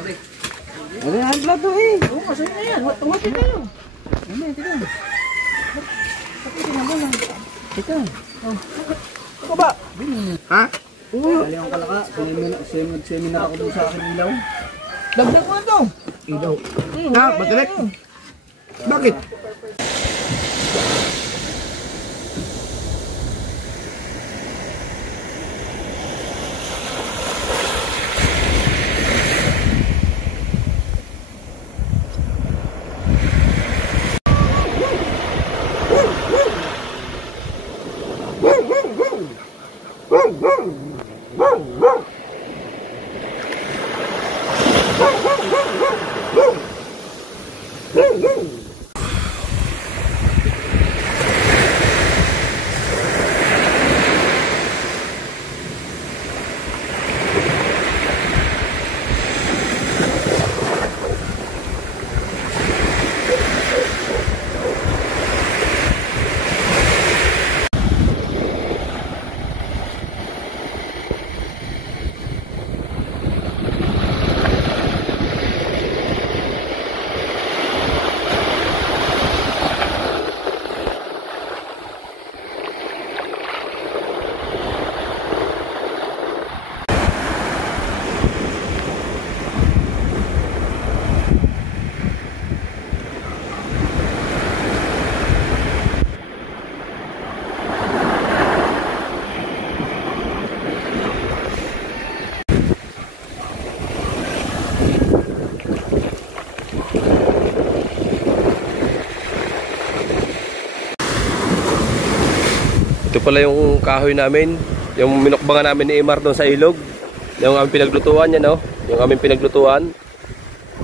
gabi. Ano yan ang plato eh? Oo, kasi na yan. Tumatin kayo. Teka. Kapit na mo lang. Teka. Ako ba? Ha? Oo. Dali ang kalaka. Seminar ako doon sa akin ilaw. Dagdag ko na to. Ilaw. Ha? Bagalit? Bakit? Ito pala yung kahoy namin, yung minukbangan namin ni Imar doon sa ilog. Yung aming pinaglutuan yan, no? Yung aming pinaglutuan.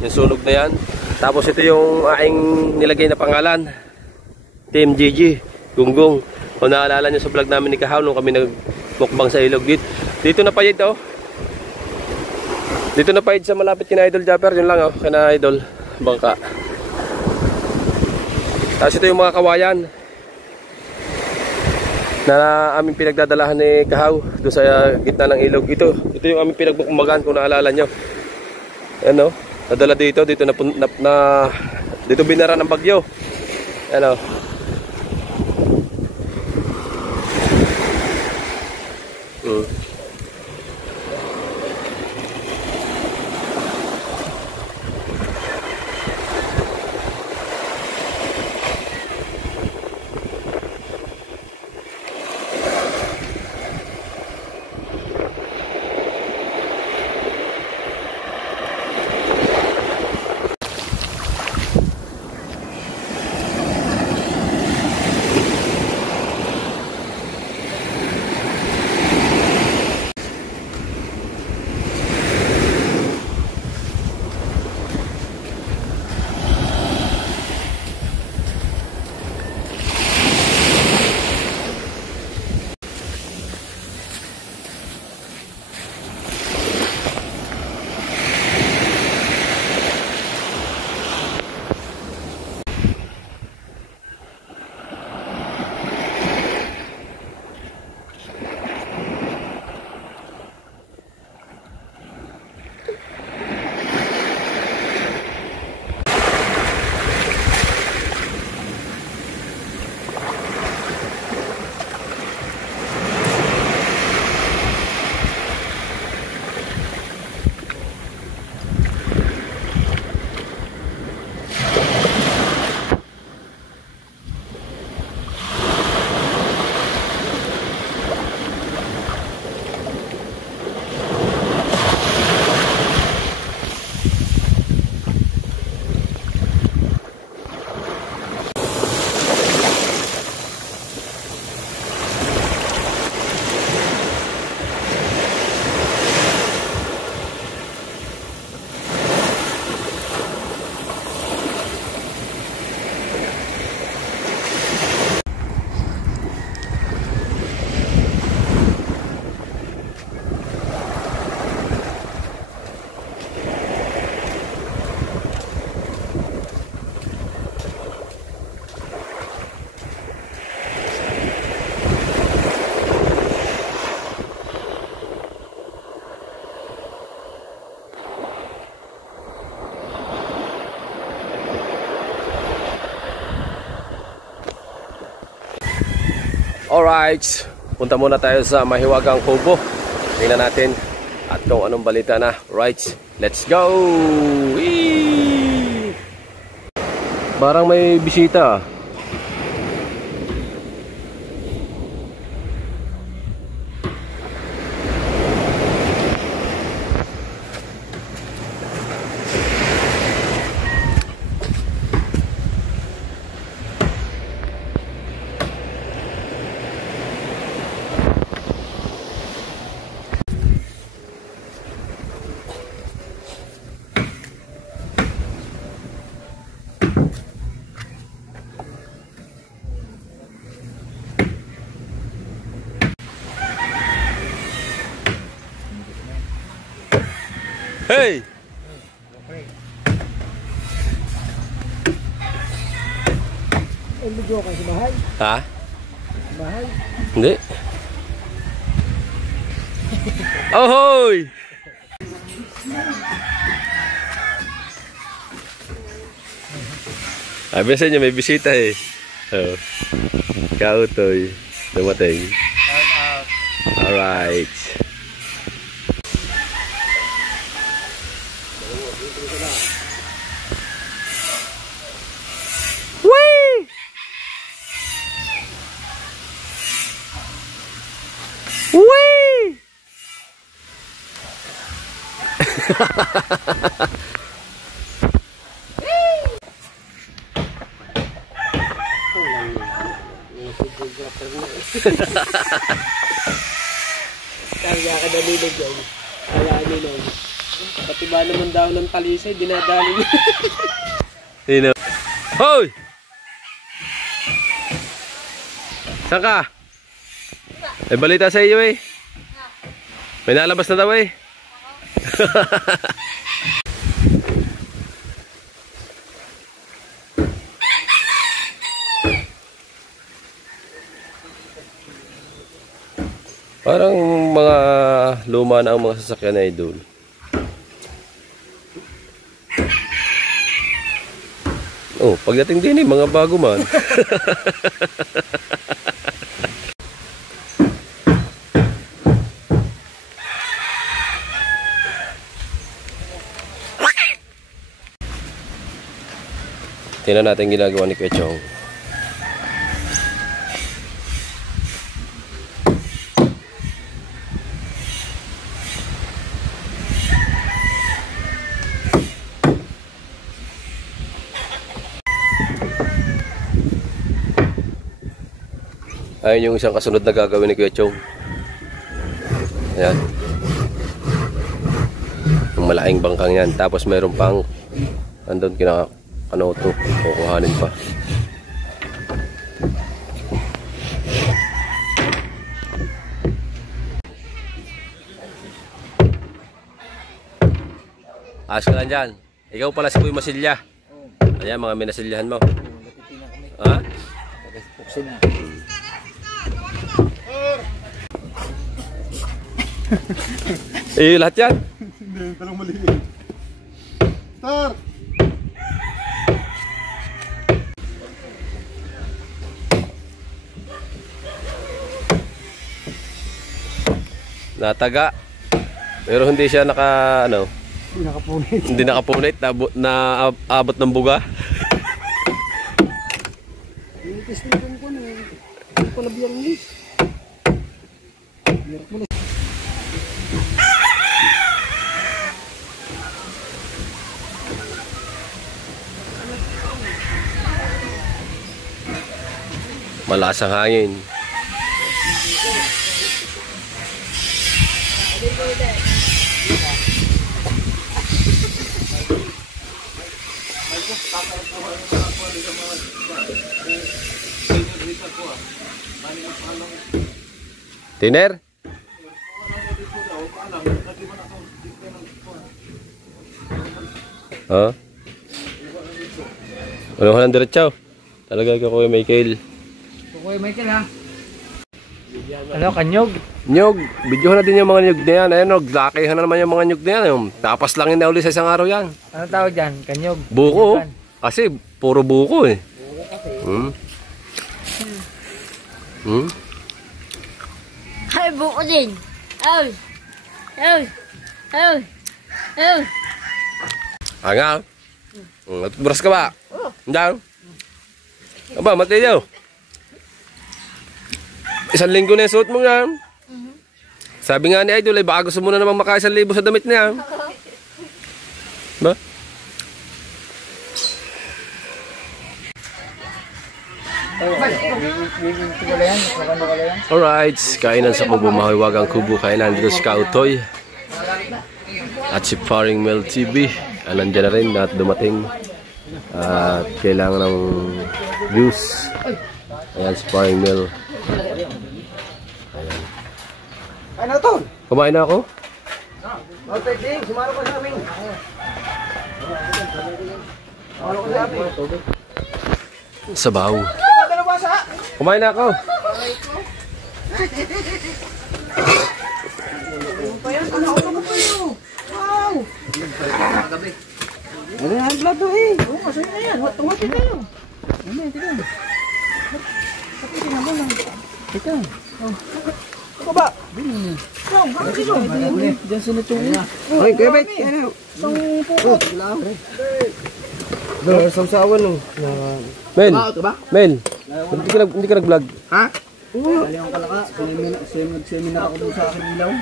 Yung sunog na yan. Tapos ito yung aking nilagay na pangalan. Team GG, Gunggong. Kung naalala nyo sa vlog namin ni Kahaw nung kami nagmukbang sa ilog. Dito na payid, oh. Dito na payid sa malapit kina Idol Japper. Yun lang, oh, kina Idol Bangka. Tapos ito yung mga kawayan na aming pinagdadalahan ni Kahaw doon sa gitna ng ilog. Ito yung aming pinagbukmagan kung naalala nyo. Ano, nadala dito dito binara ng bagyo. Ano. Alright, punta muna tayo sa Mahiwagang Kubo. Tingnan natin at kung anong balita na. Right, let's go! Whee! Parang may bisita. Hey! Medyo kayo sa bahay. Ha? Bahay. Hindi. Ahoy! Sabi sa inyo, may bisita eh. Oh. Kautoy. Dumating. Alright. Whee! Whee! Kaya ka nalilig yan. Kaya nilog. Pati ba naman daw ng talisay, dinadali mo. Sino? Hoy! Saan ka? May balita sa iyo eh. May nalabas na daw eh. Parang mga luma na ang mga sasakyan na idol. Oh, pagdating din eh, mga bago man. Tingnan natin ginagawa ni Kuya Chong. Ayun yung isang kasunod na gagawin ni Kuya Chong. Ayan. Yung malaking bangkang yan. Tapos mayroon pang andun kinakanoto. Kukuhanin pa. Ayos ka lang dyan. Ikaw pala si Kuya Masilya. Ayan, mga minasilyahan mo. Ha? Puksin na. Eh, lahat yan. Hindi, talang maliit. Star! Nataga. Pero hindi siya Nakapunit. hindi nakapunit na abot ng buga. Yung testing ko na eh. Hindi pala biyernes. Biyernes. Malakas ang hangin. Tiner? Ha? Wala ko lang diretso. Talaga ka Kuya Michael. Kuya Michael ha. Ano, kanyog? Nyog, videohan natin yung mga nyog na yan. Ayun, naglakihan na naman yung mga nyog na yan. Tapas lang yun na uli sa isang araw yan. Ano tawag dyan? Kanyog? Buko. Kasi puro buko eh. Buko kasi. Hmm? Hmm? Ay, buko din. Ay. Ay. Ay. Ay. Nga. Natutbrush ka ba? Hindi. Aba, Mateo. 1 linggo na yung suot mo nga. Sabi nga ni Idol, ay baka gusto mo na namang maka 1,000 sa damit niya. Ba? Alright, kainan sa Kubo, mahiwagang Kubo, kainan dito sa Kautoy. At si Paring Mel TV, nandiyan na rin at dumating. At kailangan ng views. Ayan si Paring Mel. Ayan. Ay, na to. Kumain na ako? Okay, Ding. Sumalo ka sa amin. Sumalo ka sa amin. Sabaw. Dalawa sa. Kumain na ako. Wow! Ano yan, vlog to eh. Oo, masaya na yan. Tumatin kayo. Ano yan, tignan. Ito. Ito ba? Diyan sinutong. Oy, Quebec. Ano? Isang pukot. Sausawan no. Mel. Hindi ka nag-vlog. Ha? Oo. Kalihan ka laka. Seminar ako doon sa akin ilaw.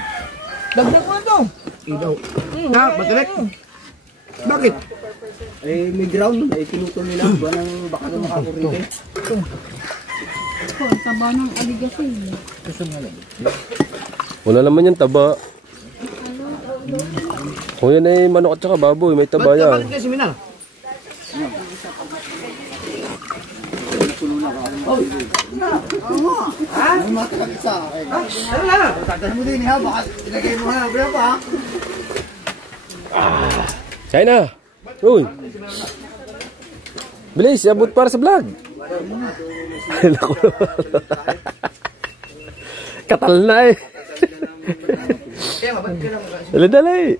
Dagdag mo na to. Ilaw. Ha? Batalek? Bakit? Eh, may ground. Eh, pinutol nila. Baka na makakurinte. Ang taba ng aligasyon. Wala naman yung taba. Kung yan ay manok at saka baboy, may taba yan. Bakit kayo seminar? Ha? May matakag sa akin. Ano na? Tagal mo din ha. Baka ilagay mo ha. Bala pa ha. China! Uy! Bilis, abot para sa vlog. Katal na eh. Dali-dali.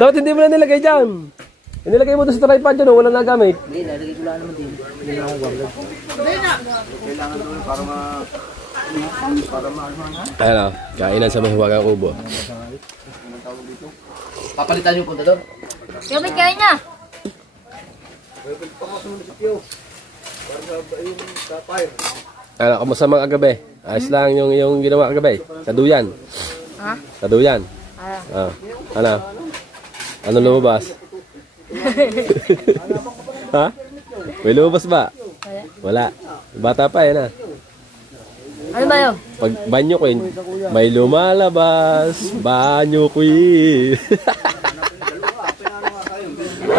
Dapat hindi mo na nilagay dyan. Nilagay mo doon sa tripod dyan, wala nagamit. Hindi, nalagay ko lang naman din. Hindi na akong gawin. Kailangan doon para Ayan o, kainan sa mahiwagang Kubo. papalitan yung punta doon. Gamit kayo na. Ano, kamusta mga kagabi? Ayos lang yung ginawa kagabi. Sa duyan. Ha? Sa duyan. Ah. Ano? Ano lumabas? Ha? May lumabas ba? Wala. Bata pa yan ah. Ano ba yun? Pag banyo ko may lumalabas. Banyo ko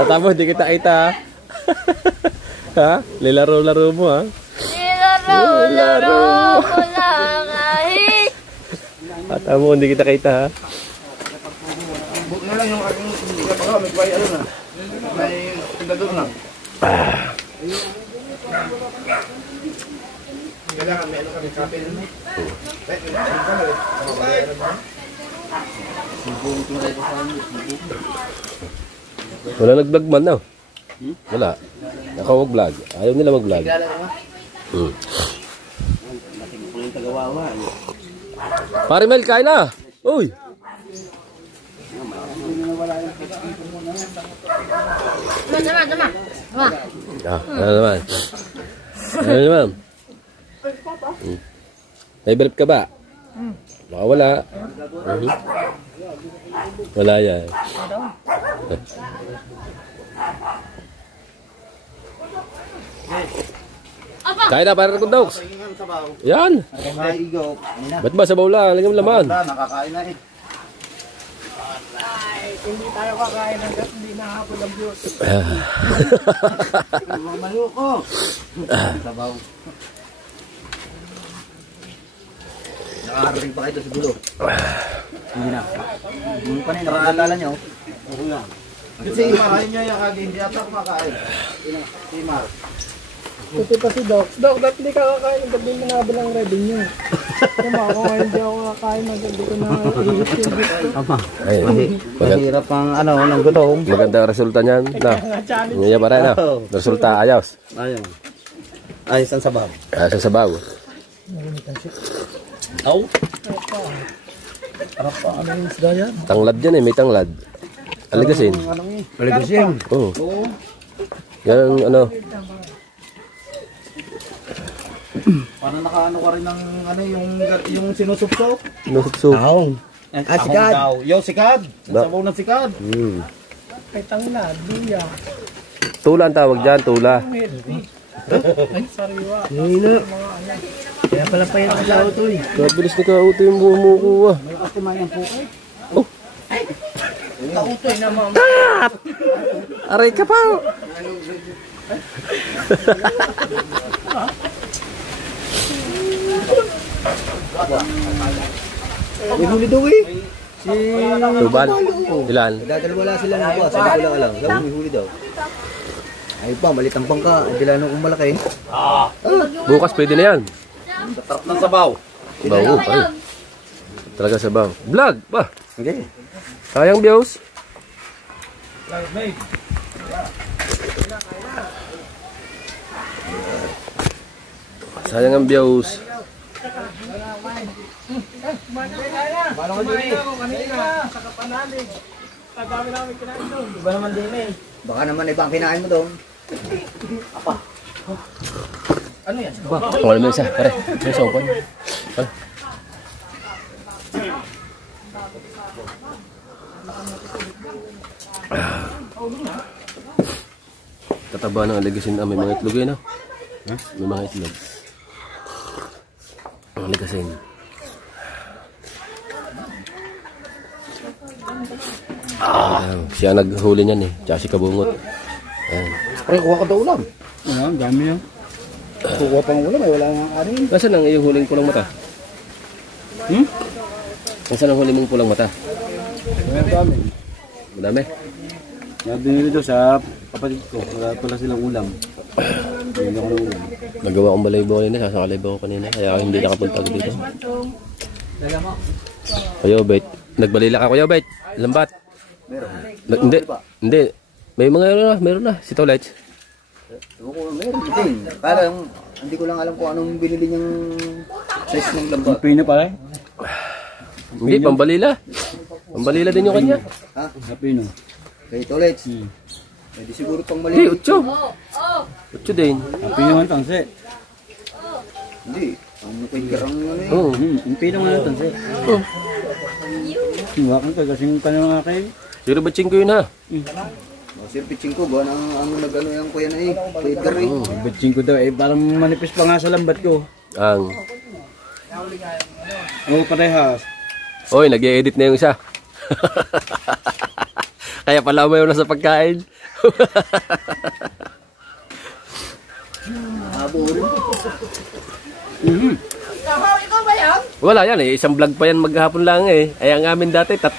Tapos di kita kita. Ha? Lilaro-laro mo ha? Laro ko lang kahit. At mo, hindi kita kita ha? Buk na lang yung aking may kway ano na. May tindadoon na. Kailangan may ano kami kape nun. Wala nag-vlog man no? Wala. Ako mag-vlog. Ayaw nila mag-vlog. Pare Mel, kain na! Uy! Tama. Ano naman? Ano naman? May brief ka ba? Baka wala. Wala yan. Kaya na, para kong dogs. Yan. Ba't ba sabaw lang? Lagyan mo laman. Nakakain na eh. Hindi tayo kakain hanggat hindi nahapon ang views. Mamayo ko. Sabaw. Nakakarating pa kayo ito siguro. Hindi na. Yung panay, nakakaalala niyo. Kasi makain niya yung kagi, hindi ata kumakain. Si Mar. Kasi pa si Doc. Doc, ba't hindi ka kakain hanggat hindi nabilang revenue? Tama ako ngayon hindi ako kakain hanggat hindi ko na ihit yung gusto. Tama. Ay, Mahirap ang ano, ng gutom. maganda resulta niyan. Na. Ngayon pa rin, no? Resulta, ayos. Ayun. Ay, isang sabaw. Sa sabaw. Aw. Ano yung isda yan? Tanglad yan eh, may tanglad. Aligasin. Aligasin. Oo. Yan ano. Parang nakaano ka rin ng ano yung sinusupsok. Sinusupsok. Taong. Sikad. Yo, sikad. Sabaw ng sikad. Kay tanglad, luya. Tula ang tawag dyan, tula. Ay, sariwa. Hina. Kaya pala pa yan ang lao to eh. Kabilis ni Kauto yung bumukuha. May kastimayan po eh. Oh. Kautoy na mama. Aray ka pa. May huli daw eh. Si... Tubal. Ilan? Dadalwala sila ng buwas. Sabi ko lang. Sabi may huli daw. Ay pa, malit ang bangka. Dila nung malaki. Bukas pwede na yan. Tatap ng sabaw. Sabaw. Ay. Talaga sabaw. Vlog ba? Okay. Sayang views. Sayang ang views. Paano ko din kanina sa kapanalig. Tadami namin kinain doon. Iba naman din eh. Baka naman ibang kinain mo doon. Ano yan? Wala mo isa. Pare. May sopon. Pare. Tataba ng aligasin. May mga itlog yun. May mga itlog. Ang aligasin. Siya naghuli niyan eh. Tsaka si Kabungot. Ayan. Pre, kuha ka daw ulam. Ano, ang dami yan. Kukuha pang ulam ay wala nang anin. Nasaan ang iyong huling pulang mata? Nasaan ang huling mong pulang mata? Ang dami. Madami? Nabinili dito sa kapatid ko. Wala pala silang ulam. Hindi ako ng ulam. Nagawa akong balaybo kanina. Sasakalay ko kanina. Kaya ako hindi nakapunta dito. Kuya Obet. Nagbalila ka Kuya Obet. Lambat. Hindi. Hindi. May mga meron na. Si Tolets. Meron din. Parang hindi ko lang alam kung anong binili niyang size ng lambat. Pino pala? Hindi, pambalila. Pambalila din yung kanya. Ha? Pino. Kay Tolets. Hindi siguro pang mali. Hindi, 8. 8 din. Pino man tanse. Hindi. Ano kay karang ano eh. Oo. Pino man tanse. Oh. Iwakan ko kasing tanong nga kayo. Pero batching ko yun ha. Sir Piching ko ba ang nag-ano yan kuya na eh. Kuya Edgar eh. Batsing ko daw eh. Parang manipis pa nga sa lambat ko. Ang. Oo, parehas. Oy, nag-i-edit na yung isa. Kaya pala may na sa pagkain. Abo rin. Ikaw ba yan? Wala yan eh. Isang vlog pa yan maghapon lang eh. Ay ang amin dati, 3.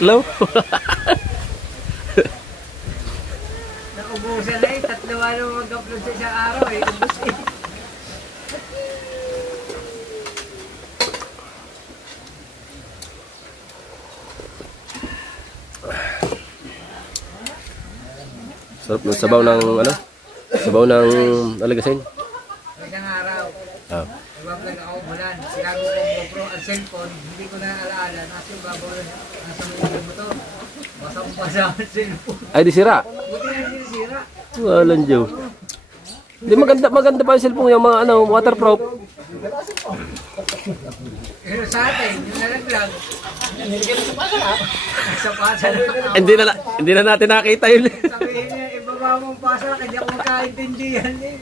Naubusan na eh. 3 ano mag-upload sa isang araw eh. Ubus eh. Sarap ng sabaw ng ano? Sabaw ng aligasin. Isang araw. Ah. Nagbablog ako bulan. Sinabi ko GoPro ang cellphone. Hindi ko na alaala. Nasa yung babaw na nasa mga motor. Basang-basa ang cellphone. Ay, di sira. Buti na hindi sira. Walang Diyo. Di maganda pa yung cellphone yung mga ano, waterproof. Pero sa atin, yung nalaglag. Sa pasa na. Hindi na natin nakita yun. Sabihin niya, ibaba mong pasa. Kaya ako magkaintindihan eh.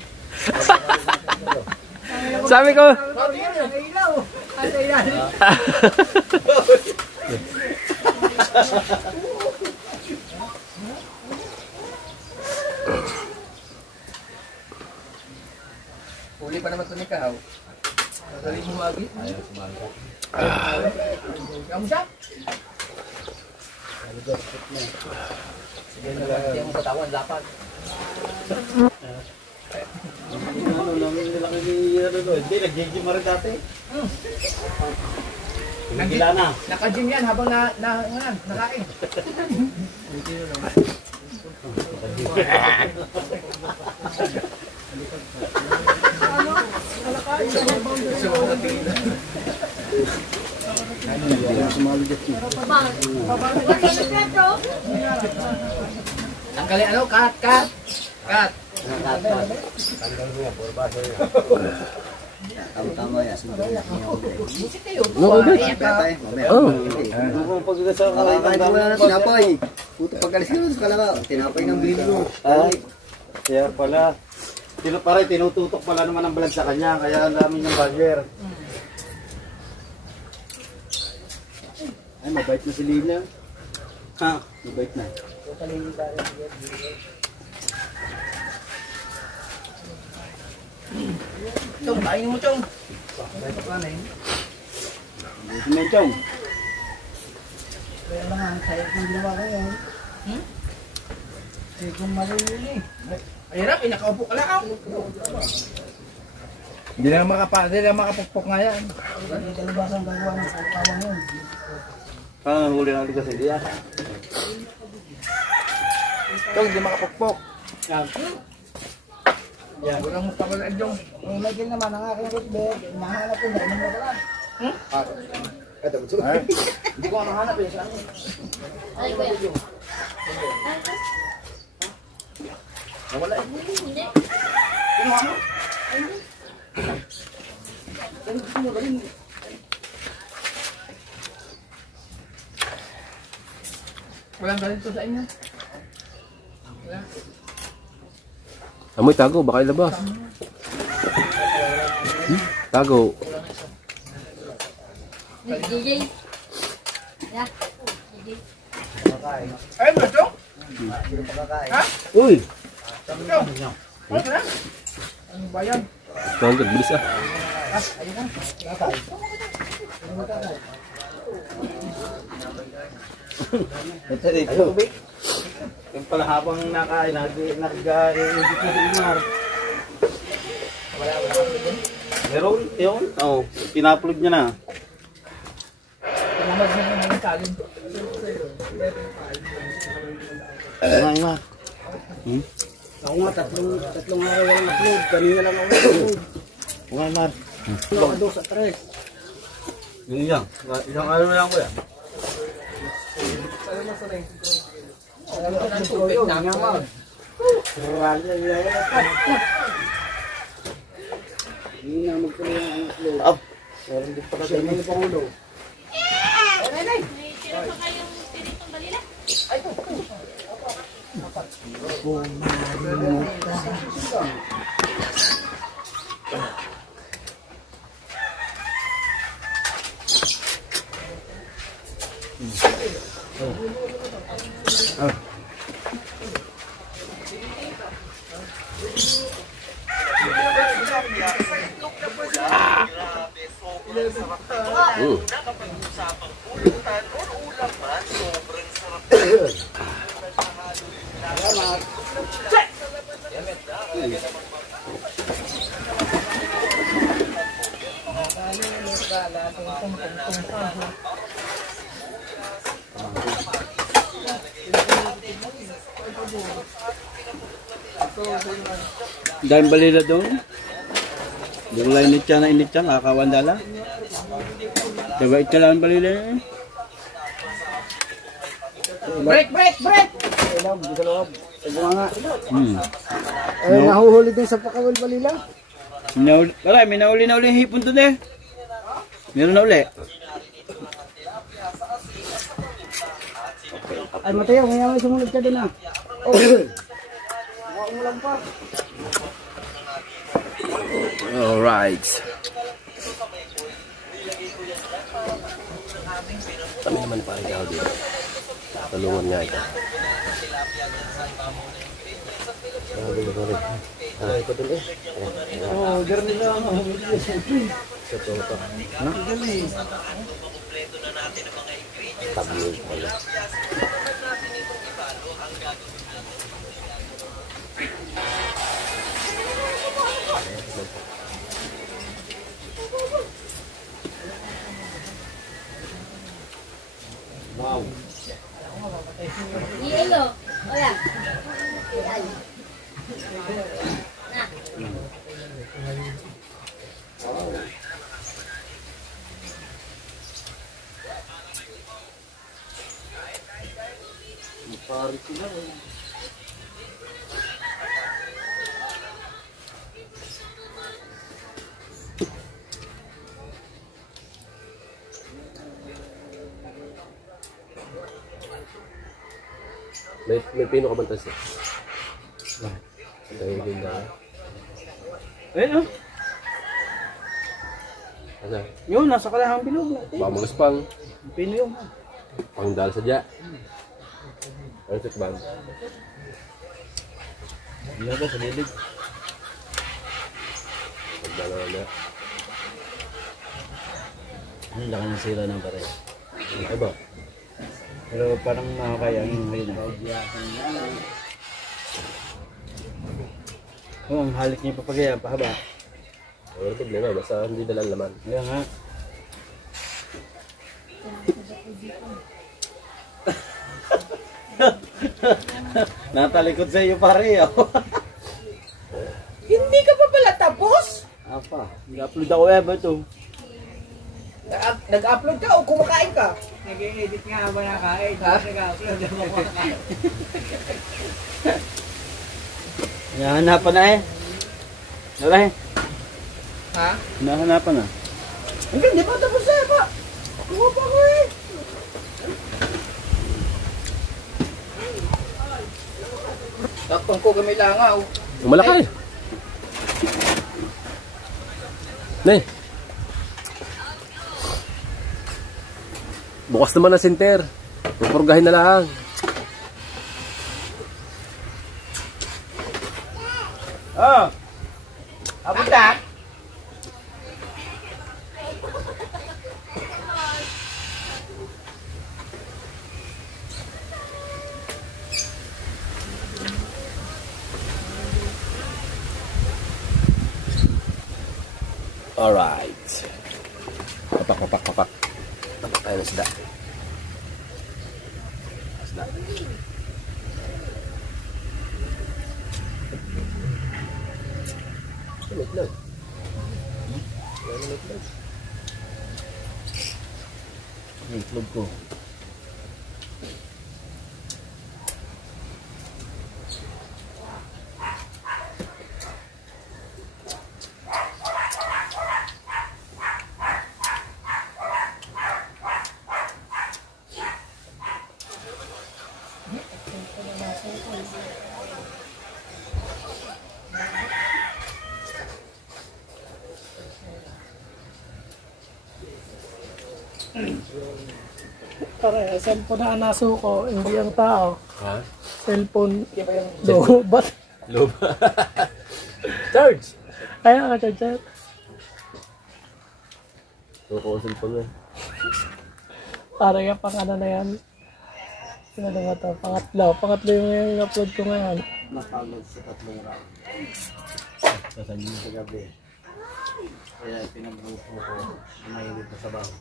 Sabi ko, Ilaw. Ano yan? Huli pa naman ito ni Kahaw. Magaling mo magi. Ayaw sumali. Kamusta? Sige na lang. Hindi mo patawan, dapat. Hindi, nag-gym rin dati. Nagila na. Naka-gym yan habang nakain. Ang kali, ano? Cut! Cut! Tama yan. Oo, Kakakain ko na ng tinapay. Puto pag-alis ko sa kalabaw. Tinapay ng bilhin ko. Ay, kaya pala. Tinututok pala naman ang vlog sa kanya, kaya ang dami niyang bagger. Ay, mabait na si Lina. Ha, mabait na. Chong, kainin mo, Chong. Buti na yung chong. Kaya lang ang sayap ng ginawa ko yun. Eh, kung malulili. Ay, harap, inakaupo ka lang. Hindi na makapukpok nga yan. Hindi kalabasang gagawa ng pagkawang yun. Paano nahuli natin kasi diya? Chong, hindi makapukpok. Yan, walang pakalaan, Chong. Eh, Michael naman, ang aking ritbed, nahanap ko na, inom na ka lang. Hindi ko nahanap eh. Saan? Nawala eh. Kinuha mo? Walang ganito sa inyo. Amoy tago, baka ilabas. Tago. DJ. Ya. DJ. Ay, mo, Chong? Uy! Chong? Ano na? Ano ba yan? Tanggal, bilis ah. Ito dito. Yung pala habang nakain, nag-edit na si Imar. Meron, yun? Oo, pina-upload niya na. Pinamad mo na yung talin. Imar. Ako nga, tatlong araw walang upload. Kanina lang ako upload. Imar. Ako doon sa tres. Yun yan. Isang araw na lang ko yan. Hindi na magtuloy ang upload. Up. Meron din pa kasi. May pangulo. Dahil balila doon. Doon lang init siya, kakawandala. Diba ito lang balila yun? Break! Ilog, di sa loob. Sa bunga nga. Eh, nahuhuli din sa pakawal balila. Wala, may nauli yung hipon doon eh. Meron na uli. Ay, Mateo, kaya may sumunod ka din ah. Alright. Kami naman pa rin ako dito. Talungan nga ito. Ay, ko dun eh. Oh, garni lang. Sa toto. Tablo pala. Wow. Yelo. Hola. Na. Pare sila eh. May pino ka ba tas? Dahil din na. Ayun oh. Ano? Yun, nasa kalahang bilog. Bamagas pang. Pino yun. Pangdal sa dya. Ano sa bang? Hindi na ba sa lilig? Pagdala na. Ang laki ng sira ng pare. Ano ba? Pero parang makakaya ang ngayon. Oh, ang halik niya papagaya, pahaba. Wala problema, basta hindi dalang laman. Kaya nga. Natalikod sa iyo pare. Oh. Hindi ka pa pala tapos? Apa? Nag-upload ako ever to. Nag-upload ka o kumakain ka? Nag-edit nga habang nakain. Nag-upload ako kumakain. Nahanapan na eh. Wala eh. Ha? Nahanapan na. Hindi pa tapos eh pa. Kuha pa ko eh. Takpang ko kami langaw. Malaki! Ne! Bukas naman ang center. Pupurgahin na lang. Oh! Abutan? Alright. Papak. Papak tayo ng isda. Isda. Itlog. Itlog ko. Pare, cellphone na anaso ko, hindi ang tao. Ha? Cellphone, lobat. Luba. Charge! Kaya ka, Chad. Tuko ang cellphone mo eh. Para yung pang ano na yan. Sino na nga to? Pangatlo yung upload ko ngayon. Napagod sa tatlong round. Sasabihin sa gabi. Kaya pinagbuko ko. Mahilig na sa baho.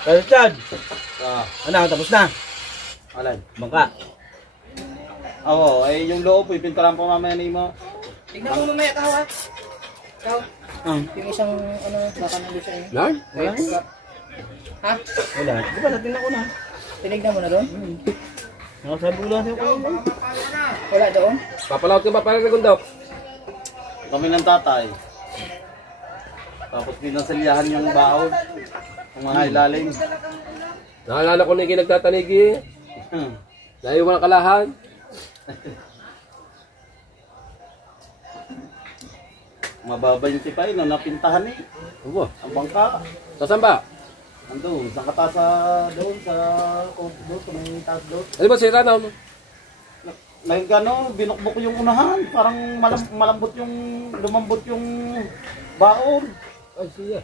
Kaya Chad! Ano, tapos na? Alay, bangka. Oo, eh yung loob, ipinta lang po mamaya ni mo. Tignan mo mamaya kawa. Ikaw, yung isang ano, baka nandun sa inyo. Lan? Wala? Ha? Wala. Di ba natin ako na? Tinignan mo na doon? Nakasabi ko lang sa'yo kanina. Wala doon? Papalawat ka ba para nagundok? Kami ng tatay. Tapos pinasalyahan yung baon. Ang mga ilalim. Nakalala ko na yung nagtatanigi eh. Naiwan ang kalahan. Mababa yung tipay no, napintahan eh. Ano? Ang bangka. Saan ba? Andun, sa katasa doon, sa doon, sa may taas doon. Ano ba sira na? Nagano, binukbok yung unahan. Parang malambot yung, lumambot yung baon. Ay, siya.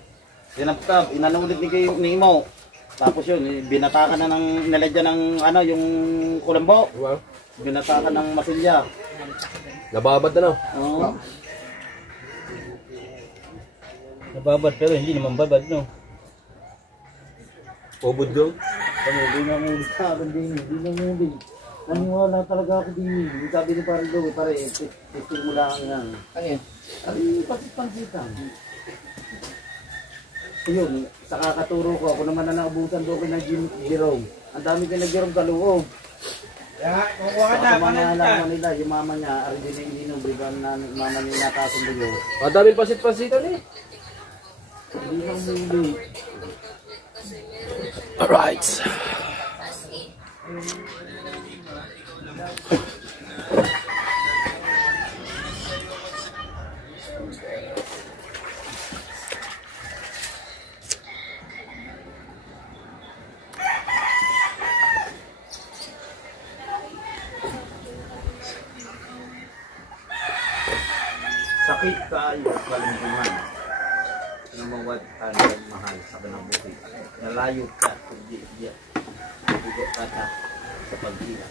Sinaptab, inanulit ni Imo. Tapos yun, binatakan na ng, niladyan ng ano, yung kulambo. Wow. Binatakan ng masilya. Nababad na no? Oo. Nababad pero hindi naman babad no. Pubod doon. Kami, hindi na muli sa akin din, hindi na muli. Naniwala talaga ako din. Sabi ni Parang Dogo, pare, testing mo lang yan. Ano yan? Ay, pagsipansitan. Ayun, sa kakaturo ko, ako naman na naabutan doon ng Jerome. Ang dami kayo nag-Jerome kaloob. Kukuha ka Sa mga alaman nila, yung mama niya, Ardina Indino, bigang na mama niya nakasundo yun. Ang daming pasit-pasitan eh. Hindi lang muli. Alright. Sakit kayo, kalimpungan. Namawat ang mahal sa kanabuhi. Nalayo ka, hindi ka na sa pagkila.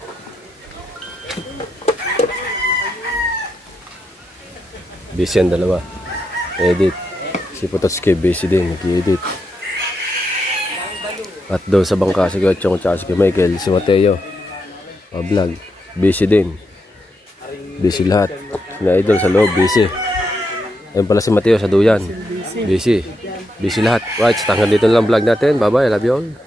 Busy ang dalawa. Edit. Si Pototski busy din. Nag-edit. At doon sa bangka si Gotchong at si Michael, si Mateo. Vlog. Busy din. Busy lahat. Na idol sa loob, busy. Ayun pala si Mateo sa duyan. Busy. Busy lahat. Right, hanggang dito lang vlog natin. Bye bye. I love you all.